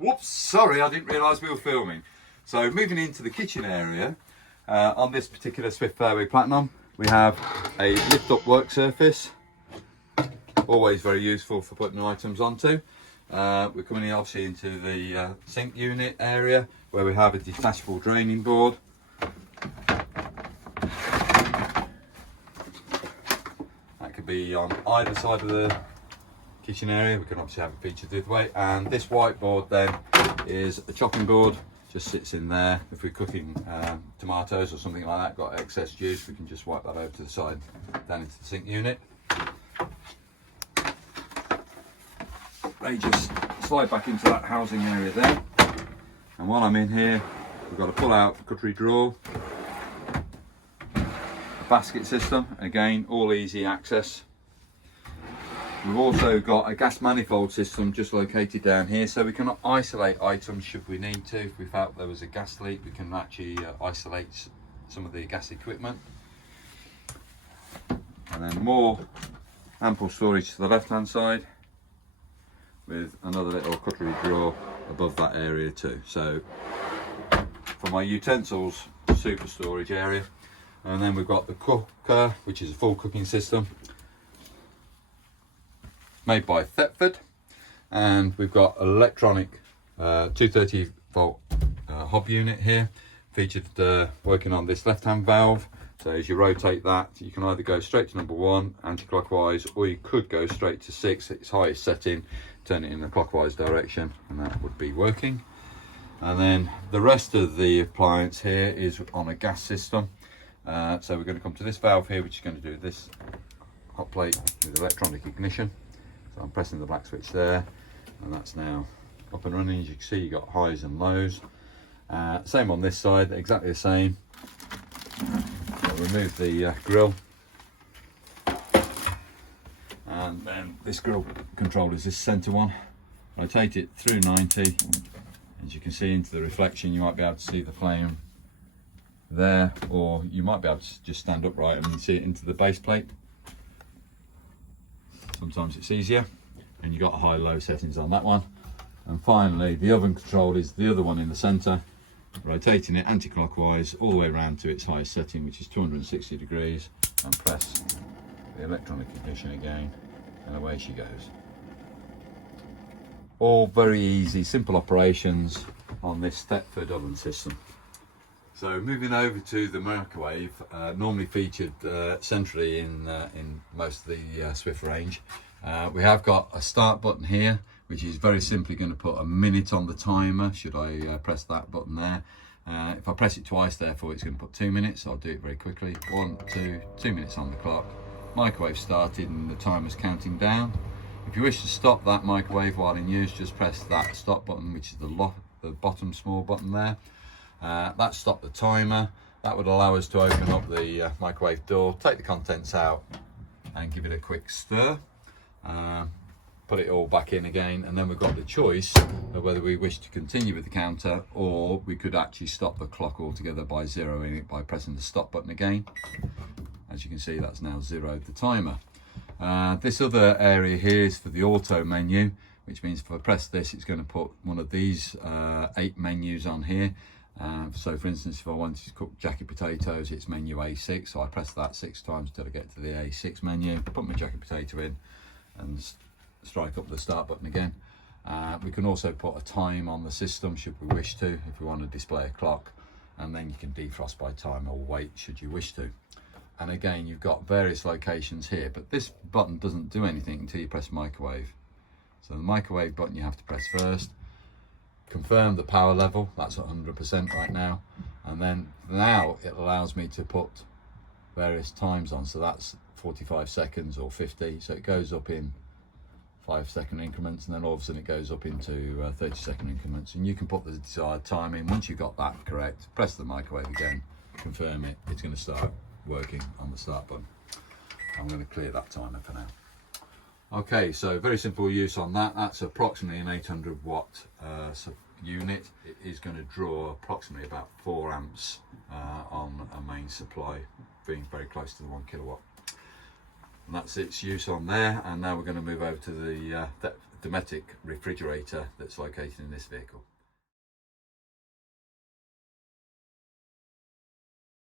Whoops, sorry, I didn't realise we were filming. So moving into the kitchen area, on this particular Swift Fairway Platinum, we have a lift up work surface. Always very useful for putting items onto. We're coming in obviously into the sink unit area where we have a detachable draining board. That could be on either side of the kitchen area. We can obviously have it featured this way, and this whiteboard then is a chopping board, just sits in there. If we're cooking tomatoes or something like that, got excess juice, we can just wipe that over to the side down into the sink unit. They just slide back into that housing area there, and while I'm in here, we've got a pull out cutlery drawer, a basket system, again all easy access. We've also got a gas manifold system just located down here, so we can isolate items should we need to. If we felt there was a gas leak, we can actually isolate some of the gas equipment. And then more ample storage to the left hand side with another little cutlery drawer above that area too. So for my utensils, super storage area. And then we've got the cooker, which is a full cooking system, made by Thetford, and we've got electronic 230 volt hob unit here, featured working on this left hand valve. So as you rotate that, you can either go straight to number 1 anti-clockwise, or you could go straight to 6 at its highest setting, turn it in the clockwise direction, and that would be working. And then the rest of the appliance here is on a gas system. So we're going to come to this valve here, which is going to do this hot plate with electronic ignition. So I'm pressing the black switch there, and that's now up and running. As you can see, you've got highs and lows. Same on this side, exactly the same. I'll remove the grill, and then this grill control is this centre one. Rotate it through 90. As you can see into the reflection, you might be able to see the flame there, or you might be able to just stand upright and see it into the base plate. Sometimes it's easier, and you've got high-low settings on that one. And finally, the oven control is the other one in the centre, rotating it anti-clockwise all the way around to its highest setting, which is 260 degrees, and press the electronic ignition again, and away she goes. All very easy, simple operations on this Thetford oven system. So moving over to the microwave, normally featured centrally in most of the Swift range. We have got a start button here, which is very simply going to put a minute on the timer should I press that button there. If I press it twice, therefore it's going to put 2 minutes. I'll do it very quickly. 1, 2, 2 minutes on the clock. Microwave started and the timer's counting down. If you wish to stop that microwave while in use, just press that stop button, which is the bottom small button there. That stopped the timer. That would allow us to open up the microwave door, take the contents out and give it a quick stir. Put it all back in again, and then we've got the choice of whether we wish to continue with the counter, or we could actually stop the clock altogether by zeroing it by pressing the stop button again. As you can see, that's now zeroed the timer. This other area here is for the auto menu, which means if I press this, it's going to put one of these 8 menus on here. So for instance, if I wanted to cook jacket potatoes, it's menu A6, so I press that 6 times until I get to the A6 menu, put my jacket potato in and strike up the start button again. We can also put a time on the system should we wish to, if we want to display a clock, and then you can defrost by time or wait should you wish to. And again, you've got various locations here, but this button doesn't do anything until you press microwave. So the microwave button you have to press first. Confirm the power level, that's 100% right now, and then now it allows me to put various times on, so that's 45 seconds or 50, so it goes up in 5-second increments, and then all of a sudden it goes up into 30-second increments, and you can put the desired time in. Once you've got that correct, press the microwave again, confirm it, it's going to start working on the start button. I'm going to clear that timer for now. Okay, so very simple use on that. That's approximately an 800 watt unit. It is going to draw approximately about 4 amps on a main supply, being very close to the 1 kilowatt. And that's its use on there. And now we're going to move over to the Dometic refrigerator that's located in this vehicle.